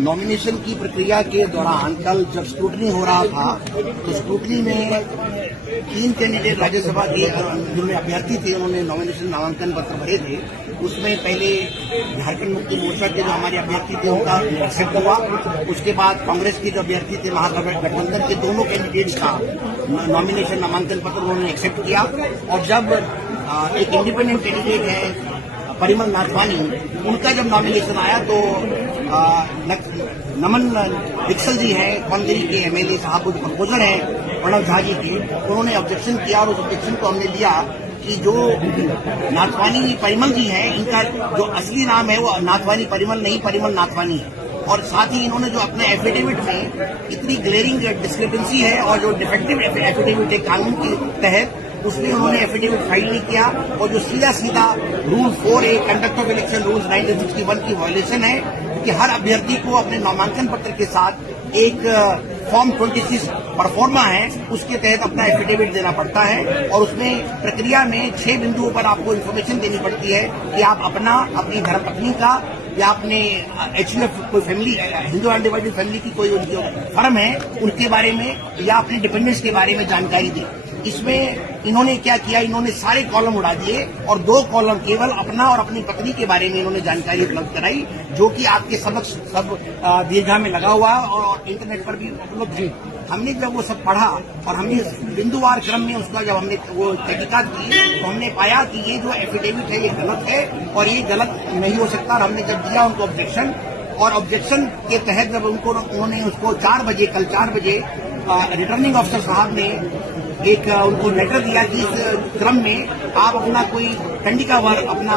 Nomination की प्रक्रिया के दौरान कल जब स्क्रूटनी हो रहा था तो स्क्रूटनी में 3 कैंडिडेट राज्यसभा के जो अभ्यर्थी थे उन्होंने नॉमिनेशन नामांकन पत्र भरे थे। उसमें पहले झारखंड मुक्ति मोर्चा के जो हमारे अभ्यर्थी थे उनका एक्सेप्ट हुआ। उसके बाद कांग्रेस के जो अभ्यर्थी थे महागठबंधन के दोनों कैंडिडेट्स का नॉमिनेशन नामांकन पत्र उन्होंने एक्सेप्ट किया। और जब एक इंडिपेंडेंट कैंडिडेट है परिमल नाथवानी, उनका जब नॉमिनेशन आया तो नमन डिक्सल जी हैं कौनगिरी के एमएलए साहब, जो प्रपोजर हैं प्रणव झा जी के, उन्होंने ऑब्जेक्शन किया और उस ऑब्जेक्शन को हमने लिया कि जो नाथवानी परिमल जी हैं इनका जो असली नाम है वो नाथवानी परिमल नहीं, परिमल नाथवानी है। और साथ ही इन्होंने जो अपने एफिडेविट में इतनी ग्लेरिंग डिस्क्रिपेंसी है और जो डिफेक्टिव एफिडेविट है कानून के तहत, उसमें उन्होंने एफिडेविट फाइल नहीं किया और जो सीधा सीधा rule 4A conduct of election rules 1961 की वायलेशन है कि हर अभ्यर्थी को अपने नामांकन पत्र के साथ एक फॉर्म 26 परफॉर्मा है, उसके तहत अपना एफिडेविट देना पड़ता है। और उसमें प्रक्रिया में 6 बिंदुओं पर आपको इन्फॉर्मेशन देनी पड़ती है कि आप अपना, अपनी धर्मपत्नी का या अपने HUF कोई फैमिली, हिंदू अनडिवाइडेड फैमिली की कोई उनकी फर्म है उनके बारे में या अपने डिपेंडेंट्स के बारे में जानकारी दें। इसमें इन्होंने क्या किया, इन्होंने सारे कॉलम उड़ा दिए और 2 कॉलम केवल अपना और अपनी पत्नी के बारे में इन्होंने जानकारी उपलब्ध कराई, जो कि आपके सब दीर्घा में लगा हुआ और इंटरनेट पर भी उपलब्ध है। हमने जब वो सब पढ़ा और हमने बिंदुवार क्रम में उसका जब हमने वो तहकीकात की तो हमने पाया कि ये जो एफिडेविट है ये गलत है और ये गलत नहीं हो सकता। और हमने जब दिया उनको ऑब्जेक्शन, और ऑब्जेक्शन के तहत जब उन्होंने उसको 4 बजे कल 4 बजे रिटर्निंग ऑफिसर साहब ने एक उनको लेटर दिया कि इस क्रम में आप अपना कोई कंडिकावार अपना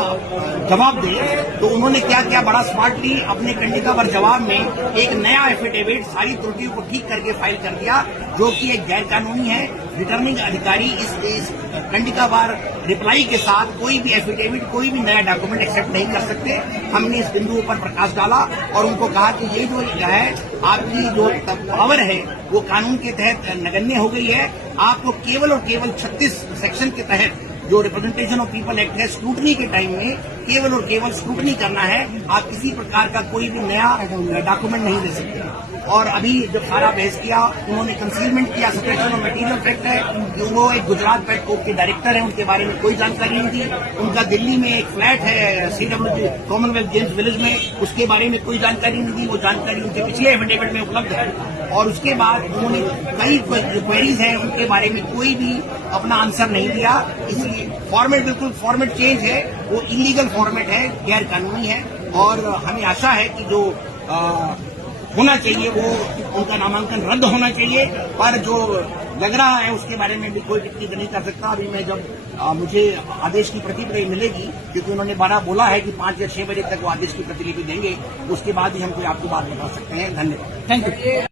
जवाब दें, तो उन्होंने क्या किया, बड़ा स्मार्टली अपने कंडिकावार जवाब में एक नया एफिडेविट सारी त्रुटियों को ठीक करके फाइल कर दिया, जो कि एक गैर कानूनी है। रिटर्निंग अधिकारी इस कंडिकावार रिप्लाई के साथ कोई भी एफिडेविट, कोई भी नया डॉक्यूमेंट एक्सेप्ट नहीं कर सकते। हमने इस बिंदु पर प्रकाश डाला और उनको कहा कि ये जो है आपकी जो पावर है वो कानून के तहत नगण्य हो गई है। आपको केवल और केवल 36 सेक्शन के तहत जो रिप्रेजेंटेशन ऑफ पीपल एक्ट है, स्क्रूटनी के टाइम में केवल और केवल स्क्रूटनी करना है, आप किसी प्रकार का कोई भी नया डॉक्यूमेंट नहीं दे सकते। और अभी जब सारा बहस किया, उन्होंने कंसीलमेंट किया, सप्रेशन ऑफ मटेरियल फैक्ट है कि वो एक गुजरात पेट कोर्ट के डायरेक्टर हैं, उनके बारे में कोई जानकारी नहीं थी। उनका दिल्ली में एक फ्लैट है CWG कॉमनवेल्थ गेम्स विलेज में, उसके बारे में कोई जानकारी नहीं थी। वो जानकारी उनके पिछले एफिडेविट में उपलब्ध है। और उसके बाद उन्होंने कई क्वेरीज हैं उनके बारे में कोई भी अपना आंसर नहीं दिया। इसलिए फॉर्मेट, बिल्कुल फॉर्मेट चेंज है, वो इलीगल फॉर्मेट है, गैर कानूनी है। और हमें आशा है कि जो होना चाहिए वो उनका नामांकन रद्द होना चाहिए, पर जो लग रहा है उसके बारे में भी कोई टिप्पणी नहीं कर सकता। अभी मैं जब मुझे आदेश की प्रतिलिपि मिलेगी, क्योंकि उन्होंने 12 बोला है कि 5 या 6 बजे तक वो आदेश की प्रतिलिपि देंगे, उसके बाद ही हम कोई आपको बात बता सकते हैं। धन्यवाद, थैंक यू।